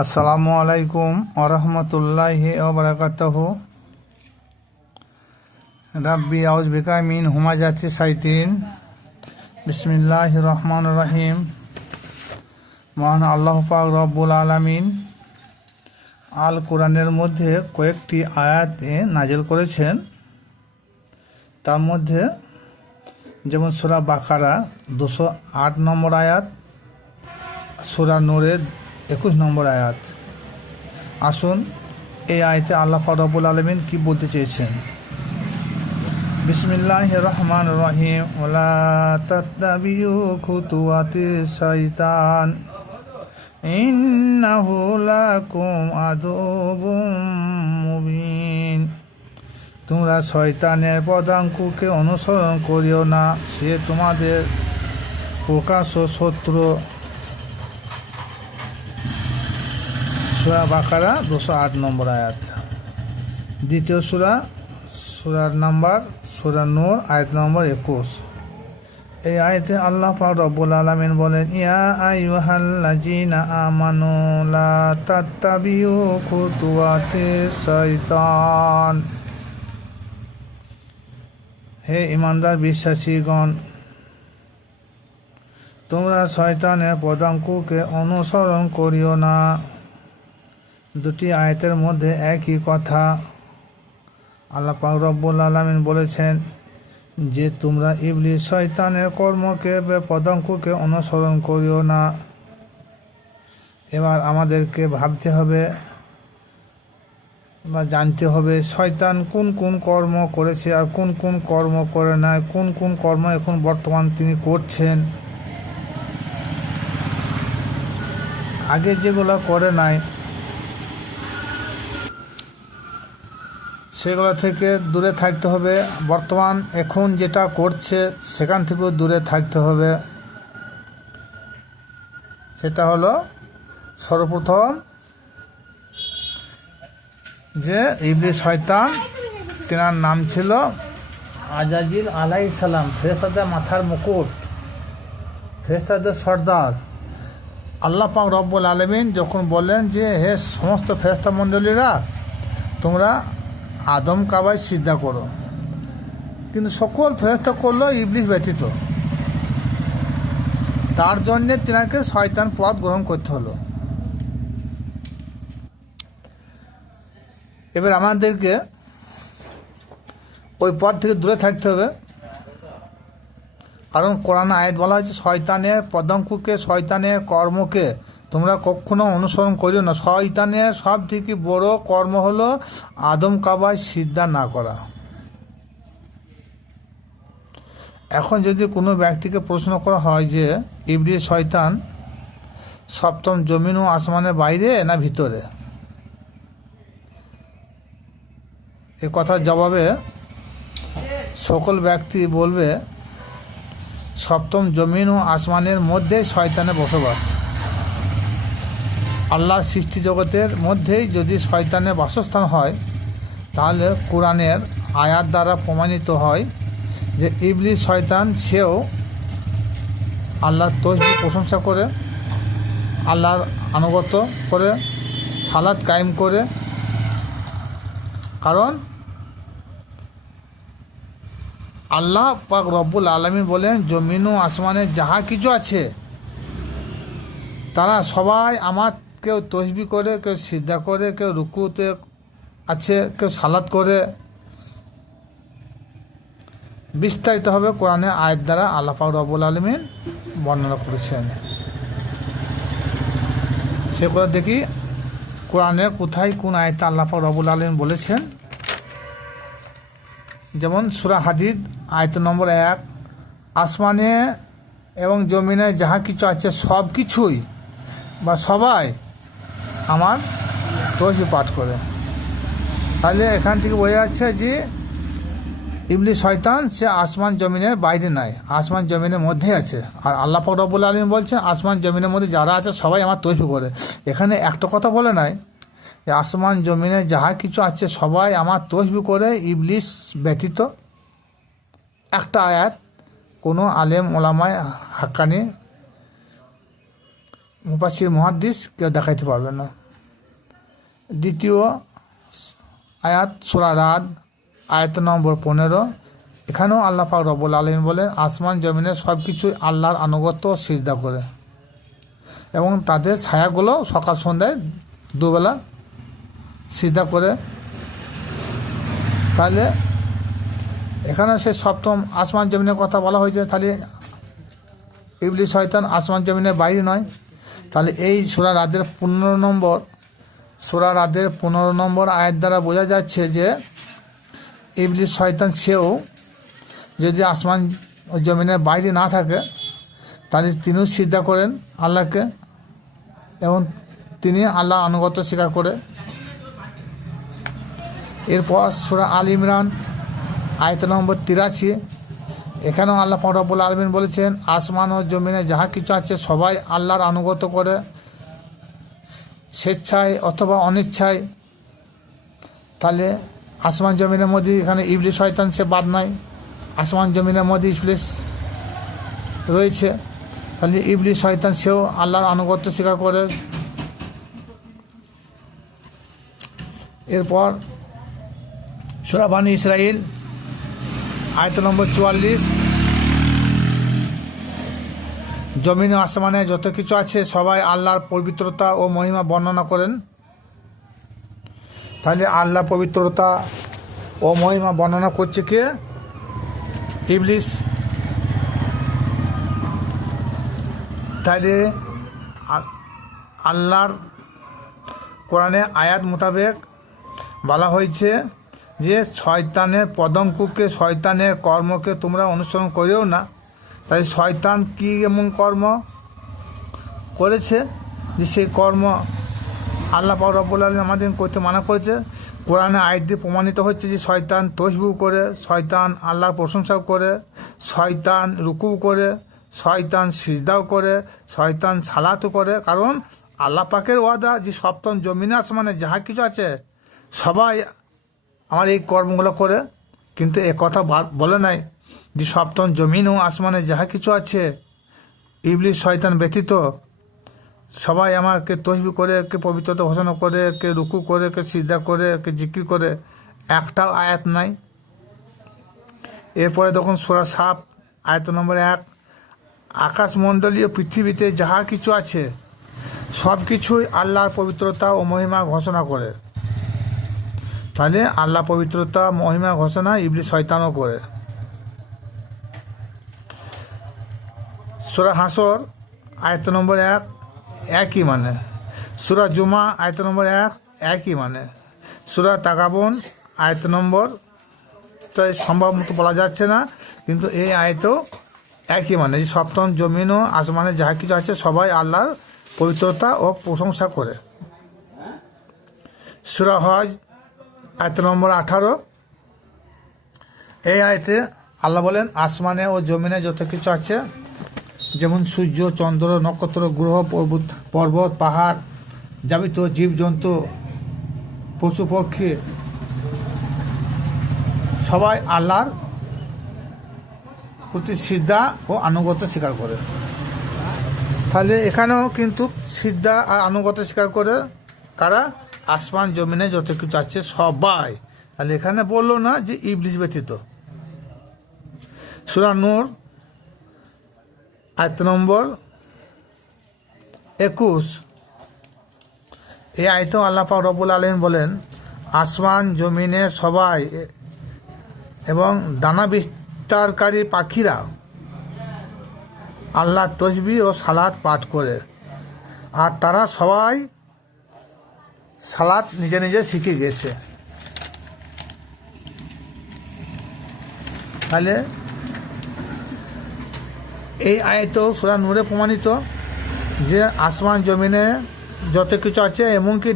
আসসালামু আলাইকুম ওরহমতুল্লাহি ওবারাকাতুহু। রাব্বি আউযু বিকা মিন হুমাজাতি শাইতিন। বিসমিল্লাহির রহমানির রহিম। মহান আল্লাহ পাক রব্বুল আলামিন আল কোরআনের মধ্যে কয়েকটি আয়াত নাজিল করেছেন। তার মধ্যে যেমন সূরা বাকারা 208 নম্বর আয়াত, সূরা নূরের 21 নম্বর আয়াত। আসুন এই আয়াতে আল্লাহ পাক রব্বুল আলামিন কি বলতে চেয়েছেন। বিসমিল্লাহির রহমানির রহিম। ওয়ালা তাত্তাবিউ খুতুওয়াতিশ শাইতান ইন্নাহু লাকুম আদুউম মুবিন। তোমরা শয়তানের পদাঙ্ককে অনুসরণ করিও না, সে তোমাদের প্রকাশ্য শত্রু। সূরা বাকারা 208 নম্বর আয়াত। দ্বিতীয় সূরার নাম্বার সূরা নূর আয়াত নম্বর 21। এই আয়াতে আল্লাহ পাক রব্বুল আলামিন বলেন, ইয়া আইয়ুহাল্লাযীনা আমানু লা তাত্তাবিউ খুতুওয়াতিশ শাইতান। হে ঈমানদার বিশ্বাসীগণ, তোমরা শয়তানের পদাঙ্ককে অনুসরণ করিও না। দুটি আয়াতের মধ্যে একই কথা। আল্লাহ পাক রব্বুল আলামিন বলেছেন যে তোমরা ইবলিস শয়তানের কর্মকে পদাঙ্ককে অনুসরণ করিও না। এবার আমাদেরকে ভাবতে হবে বা জানতে হবে শয়তান কোন কোন কর্ম করেছে আর কোন কোন কর্ম করে নাই, কোন কোন কর্ম এখন বর্তমান তিনি করছেন। আগে যেগুলো করে নাই সেগুলো থেকে দূরে থাকতে হবে। বর্তমান এখন যেটা করছে সেখান থেকেও দূরে থাকতে হবে। সেটা হলো সর্বপ্রথম যে ইবলিস শয়তান, তেনার নাম ছিল আজাজিল আলাইহিস সালাম, ফেরেশতাদের মাথার মুকুট, ফেরেশতাদের সর্দার। আল্লাহ পাক রব্বুল আলামিন যখন বললেন যে হে সমস্ত ফেরেশতা মণ্ডলীরা, তোমরা আদম কাবায় সিজদা করো, কিন্তু সকল ফেরেশতা করলো ইবলিস ব্যতীত। তার জন্যে তিনাকে শয়তান পথ গ্রহণ করতে হলো। এবার আমাদেরকে ওই পথ থেকে দূরে থাকতে হবে, কারণ কোরআনে আয়াত বলা হয়েছে শয়তানের পদাঙ্ককে, শয়তানের কর্মকে তোমরা কখনো অনুসরণ করিও না। শয়তানের সব থেকে বড় কর্ম হলো আদম কাবায় সিজদা না করা। এখন যদি কোনো ব্যক্তিকে প্রশ্ন করা হয় যে ইবলিস শয়তান সপ্তম জমিন ও আসমানের বাইরে না ভিতরে, এ কথার জবাবে সকল ব্যক্তি বলবে সপ্তম জমিন ও আসমানের মধ্যে শয়তানের বসবাস। আল্লাহর সৃষ্টি জগতের মধ্যেই যদি শয়তানের বাসস্থান হয়, তাহলে কোরআনের আয়াত দ্বারা প্রমাণিত হয় যে ইবলিস শয়তান সেও আল্লাহর তাসবিহ প্রশংসা করে, আল্লাহর আনুগত্য করে, সালাত কায়েম করে। কারণ আল্লাহ পাক রব্বুল আলামিন বলেন জমিন ও আসমানে যাহা কিছু আছে তারা সবাই আমার, কেউ তাসবিহ করে, কেউ সিজদা করে, কেউ রুকুতে আছে, কেউ সালাত করে। বিস্তারিতভাবে কোরআনে আয়াত দ্বারা আল্লাহ পাক রব্বুল আলামিন বর্ণনা করেছেন। সেগুলো দেখি কোরআনের কোথায় কোন আয়াতে আল্লাহ পাক রব্বুল আলামিন বলেছেন। যেমন সূরা হাদীদ আয়াত নম্বর 1, আসমানে এবং জমিনে যাহা কিছু আছে সব কিছুই বা সবাই আমার তাসবিহ পাঠ করে। তাহলে এখান থেকে বোঝা যাচ্ছে যে ইবলিস শয়তান সে আসমান জমিনের বাইরে নাই, আসমান জমিনের মধ্যে আছে। আর আল্লাহ পাক রব্বুল আলামিন বলছেন আসমান জমিনের মধ্যে যারা আছে সবাই আমার তাসবিহ করে। এখানে একটা কথা বলে নাই যে আসমান জমিনে যাহা কিছু আছে সবাই আমার তাসবিহ করে ইবলিস ব্যতীত। একটা আয়াত কোনো আলেম ওলামায়ে হাক্কানি মুফাসসির মুহাদ্দিস কেউ দেখাইতে পারবে না। দ্বিতীয় আয়াত সূরা রাদ আয়াত নম্বর 15। এখানেও আল্লাহ পাক রব্বুল আলামিন বলেন আসমান জমিনের সব কিছুই আল্লাহর আনুগত্য সিজদা করে এবং তাদের ছায়াগুলো সকাল সন্ধ্যায় দুবেলা সিজদা করে। তাহলে এখানে সে সপ্তম আসমান জমিনের কথা বলা হয়েছে, তাহলে ইবলিস শয়তান আসমান জমিনের বাইরে নয়। তাহলে এই সূরা রাদের 15 নম্বর আয়াত দ্বারা বোঝা যাচ্ছে যে ইবলিস শয়তান সেও যদি আসমান ও জমিনের বাইরে না থাকে তাহলে তিনিও সিজদা করেন আল্লাহকে এবং তিনি আল্লাহ আনুগত্য স্বীকার করে। এরপর সূরা আল ইমরান আয়াত নম্বর 83। এখানেও আল্লাহ পাক রব্বুল আলামিন বলেছেন আসমান ও জমিনে যাহা কিছু আছে সবাই আল্লাহর আনুগত্য করে স্বেচ্ছায় অথবা অনিচ্ছায়। তাহলে আসমান জমিনের মধ্যে এখানে ইবলিস শয়তান সে বাদ নাই, আসমান জমিনের মধ্যে ইবলিস রয়েছে। তাহলে ইবলিস শয়তান সেও আল্লাহর আনুগত্য স্বীকার করে। এরপর সূরা বানী ইসরাইল আয়াত নম্বর 44। জমিন ও আসমানে যত কিছু আছে সবাই আল্লাহর পবিত্রতা ও মহিমা বর্ণনা করেন। তাহলে আল্লাহর পবিত্রতা ও মহিমা বর্ণনা করছে কে? ইবলিস। তাহলে আল্লাহর কোরআনে আয়াত মোতাবেক বলা হয়েছে যে শয়তানের পদঙ্ককে শয়তানের কর্মকে তোমরা অনুসরণ করেও না। তাই শয়তান কি এমন কর্ম করেছে যে সেই কর্ম আল্লাহ পাক রব্বুল আলামিন আমাদের করতে মানা করেছে? কোরআনে আয়াত দিয়ে প্রমাণিত হচ্ছে যে শয়তান তসবিহ করে, শয়তান আল্লাহর প্রশংসাও করে, শয়তান রুকু করে, শয়তান সিজদাও করে, শয়তান সালাতও করে। কারণ আল্লাহ পাকের ওয়াদা যে সপ্তম জমিনে আসমানে যাহা কিছু আছে সবাই আমার এই কর্মগুলো করে, কিন্তু এ কথা বলে নাই যে সপ্তম জমিন ও আসমানে যাহা কিছু আছে ইবলিস শয়তান ব্যতীত সবাই আমাকে তসবিহ করে, কে পবিত্রতা ঘোষণা করে, কে রুকু করে, কে সিজদা করে, কে জিকির করে। একটাও আয়াত নাই। এরপরে তখন সূরা সাফ আয়াত নম্বর 1। আকাশমণ্ডলীয় পৃথিবীতে যাহা কিছু আছে সব কিছুই আল্লাহর পবিত্রতা ও মহিমা ঘোষণা করে। তাহলে আল্লাহ পবিত্রতা মহিমা ঘোষণা ইবলিস শয়তানও করে। সূরা হাসর আয়াত নম্বর 1 একই মানে। সূরা জুমা আয়াত নম্বর 1 একই মানে। সূরা তাগাবুন আয়াত নম্বর তো সম্ভব মতো বলা যাচ্ছে না, কিন্তু এই আয়াতও একই মানে যে সপ্তম জমিন ও আসমানে যাহা কিছু আছে সবাই আল্লাহর পবিত্রতা ও প্রশংসা করে। সূরা হজ আয়াত নম্বর 18। এই আয়াতে আল্লাহ বলেন আসমানে ও জমিনে যত কিছু আছে যেমন সূর্য, চন্দ্র, নক্ষত্র, গ্রহ, পর্বত, পাহাড়, যাবিত জীবজন্তু, পশু পক্ষী সবাই আল্লাহর প্রতি সিজদা ও আনুগত্য স্বীকার করে। তাহলে এখানেও কিন্তু সিজদা আর আনুগত্য স্বীকার করে কারা? আসমান জমিনে যত কিছু আছে সবাই। তাহলে এখানে বললো না যে ইবলিস ব্যতীত। সূরা নূর আয়াত নম্বর 21। এই আয়াতেও আল্লাহ পাক রব্বুল আলামিন বলেন আসমান জমিনে সবাই এবং ডানা বিস্তারকারী পাখিরা আল্লাহ তসবিহ ও সালাত পাঠ করে, আর তারা সবাই সালাত নিজে নিজে শিখে গেছে। তাহলে এই আয়াতেও সূরা নূরে প্রমাণিত যে আসমান জমিনে যত কিছু আছে এমনকি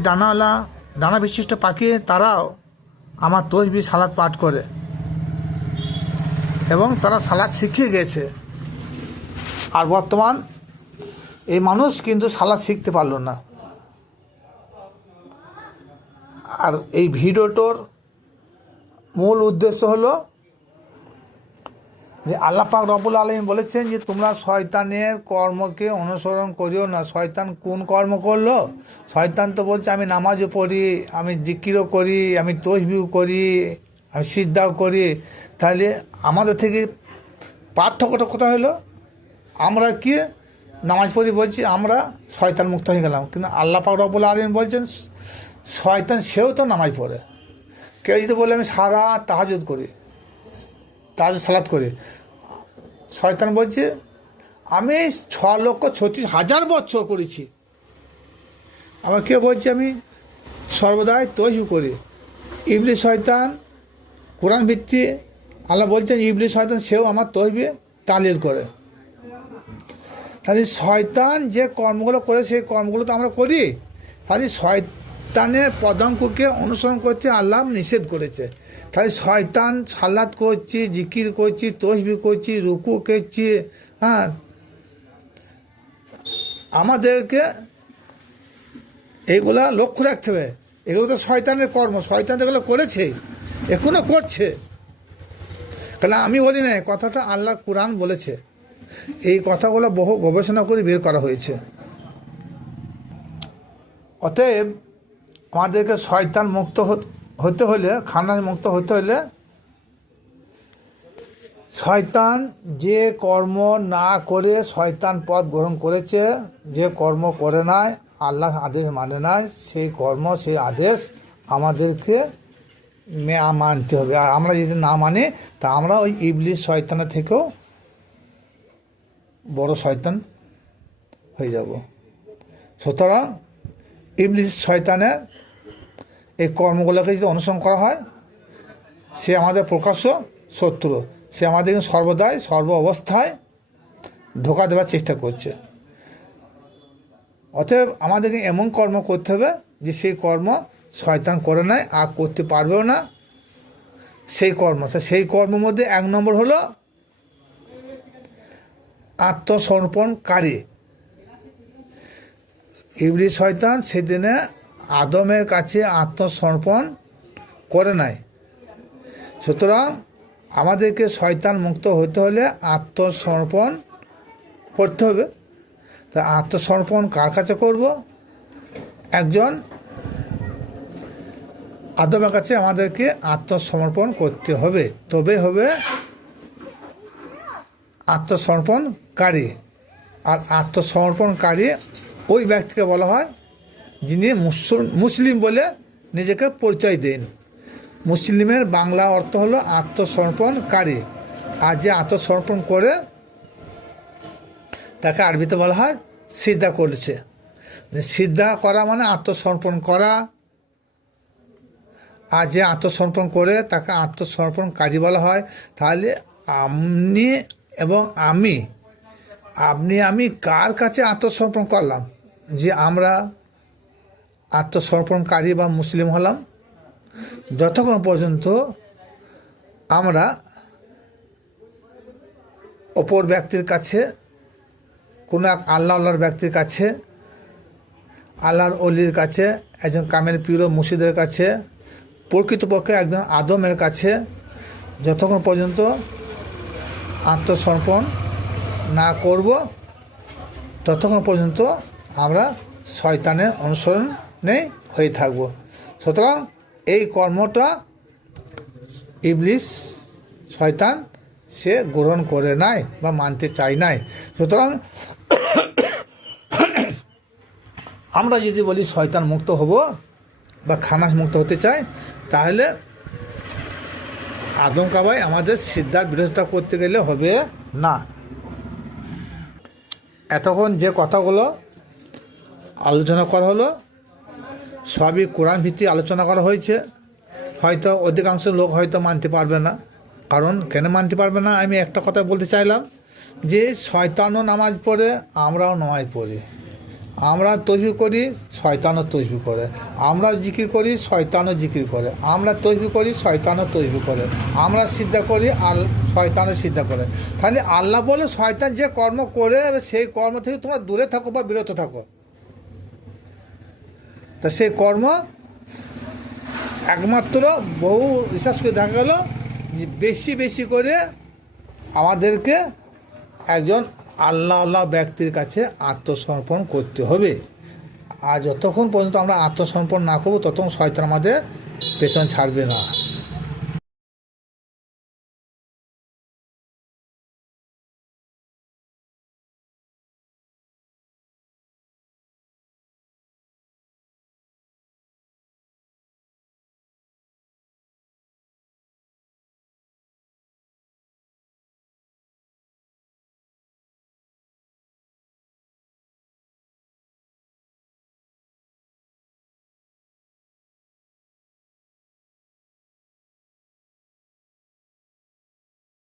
ডানা বিশিষ্ট পাখি তারাও আমার তসবিহ সালাত পাঠ করে এবং তারা সালাত শিখে গেছে। আর বর্তমান এই মানুষ কিন্তু সালাত শিখতে পারলো না। আর এই ভিডিওটার মূল উদ্দেশ্য হলো যে আল্লাহ পাক রব্বুল আলামিন বলেছেন যে তোমরা শয়তানের কর্মকে অনুসরণ করিও না। শয়তান কোন কর্ম করলো? শয়তান তো বলছে আমি নামাজও পড়ি, আমি জিকিরও করি, আমি তসবিহ করি, আমি সিজদাও করি। তাহলে আমাদের থেকে পার্থক্যটা কোথায় হলো? আমরা কি নামাজ পড়ি বলছি আমরা শয়তান মুক্ত হয়ে গেলাম, কিন্তু আল্লাহ পাক রব্বুল আলামিন বলছেন শয়তান সেও তো নামাজ পড়ে। কেউ যদি বলে আমি সারা তাহাজ্জুদ করি, তাহাজ্জুদ সালাত করি, শয়তান বলছে আমি 6,36,000 বছর করেছি। আবার কেউ বলছে আমি সর্বদাই তসবিহ করি। ইবলিস শয়তান কোরআন ভিত্তি আল্লাহ বলছেন ইবলিস শয়তান সেও আমার তসবিহ তাহলিল করে। তাহলে শয়তান যে কর্মগুলো করে সেই কর্মগুলো তো আমরা করি। তাহলে শয়তানের পদাঙ্ককে অনুসরণ করতে আল্লাহ নিষেধ করেছে। তাহলে শয়তান সালাত করছি, জিকির করছি, তসবিহ করছি, রুকু করছি, হ্যাঁ, আমাদেরকে এইগুলা লক্ষ্য রাখতে হবে। এগুলো তো শয়তানের কর্ম, শয়তান এগুলো করেছে, এখনও করছে। কেন আমি বলি না, কথাটা আল্লাহর কোরআন বলেছে। এই কথাগুলো বহু গবেষণা করে বের করা হয়েছে। অতএব আমাদেরকে শয়তান মুক্ত হতে হলে, খানাস মুক্ত হতে হলে, শয়তান যে কর্ম না করে শয়তান পথ গ্রহণ করেছে, যে কর্ম করে নাই, আল্লাহ আদেশ মানে নাই, সেই কর্ম সেই আদেশ আমাদেরকে মানতে হবে। আর আমরা যদি না মানি তা আমরা ওই ইবলিস শয়তানের থেকেও বড় শয়তান হয়ে যাব। সুতরাং ইবলিস শয়তানের এই কর্মগুলোকে যদি অনুসরণ করা হয়, সে আমাদের প্রকাশ্য শত্রু। সে আমাদেরকে সর্বদাই সর্ব অবস্থায় ধোঁকা দেওয়ার চেষ্টা করছে। অতএব আমাদেরকে এমন কর্ম করতে হবে যে সেই কর্ম শয়তান করে নাই আর করতে পারবেও না। সেই কর্মের মধ্যে 1 নম্বর হলো আত্মসমর্পণকারী। ইবলিস শয়তান সেদিনে আদমের কাছে আত্মসমর্পণ করে নাই। সুতরাং আমাদেরকে শয়তান মুক্ত হতে হলে আত্মসমর্পণ করতে হবে। তা আত্মসমর্পণ কার কাছে করব? একজন আদমের কাছে আমাদেরকে আত্মসমর্পণ করতে হবে, তবে হবে আত্মসমর্পণকারী। আর আত্মসমর্পণকারী ওই ব্যক্তিকে বলা হয় যিনি মুসলিম বলে নিজেকে পরিচয় দেন। মুসলিমের বাংলা অর্থ হলো আত্মসমর্পণকারী। আর যে আত্মসমর্পণ করে তাকে আরবিতে বলা হয় সিজদা করেছে। সিজদা করা মানে আত্মসমর্পণ করা। আর যে আত্মসমর্পণ করে তাকে আত্মসমর্পণকারী বলা হয়। তাহলে আপনি এবং আমি কার কাছে আত্মসমর্পণ করলাম যে আমরা আত্মসমর্পণকারী বা মুসলিম হলাম? যতক্ষণ পর্যন্ত আমরা অপর ব্যক্তির কাছে, কোনো এক আল্লাহর ব্যক্তির কাছে, আল্লাহর অলির কাছে, একজন কামেল পীর ও মুর্শিদের কাছে, প্রকৃতপক্ষে একজন আদমের কাছে যতক্ষণ পর্যন্ত আত্মসমর্পণ না করব ততক্ষণ পর্যন্ত আমরা শয়তানের অনুসরণে হয়ে থাকব। সুতরাং এই কর্মটা ইবলিস শয়তান সে গ্রহণ করে নাই বা মানতে চায় নাই। সুতরাং আমরা যদি বলি শয়তান মুক্ত হব বা খানাস মুক্ত হতে চাই, তাহলে আদম কাবায় আমাদের সিদ্ধার বিরোধিতা করতে গেলে হবে না। এতক্ষণ যে কথাগুলো আলোচনা করা হলো সবই কোরআন ভিত্তিক আলোচনা করা হয়েছে। হয়তো অধিকাংশ লোক হয়তো মানতে পারবে না। কারণ কেন মানতে পারবে না আমি একটা কথা বলতে চাইলাম, যে শয়তানও নামাজ পড়ে, আমরাও নামাজ পড়ি। আমরা তসবিহ করি, শয়তানও তসবিহ করে। আমরা জিকির করি, শয়তানও জিকির করে। আমরা তসবিহ করি, শয়তানও তসবিহ করে। আমরা সিজদা করি, শয়তানও সিজদা করে। তাহলে আল্লাহ বলে শয়তান যে কর্ম করে সেই কর্ম থেকে তোমরা দূরে থাকো বা বিরত থাকো। তা সেই কর্ম একমাত্র বহু রিসার্চ করে দেখা গেল যে বেশি করে আমাদেরকে একজন আল্লাহ ব্যক্তির কাছে আত্মসমর্পণ করতে হবে। আর যতক্ষণ পর্যন্ত আমরা আত্মসমর্পণ না করবো ততক্ষণ শয়তান আমাদের পেছন ছাড়বে না।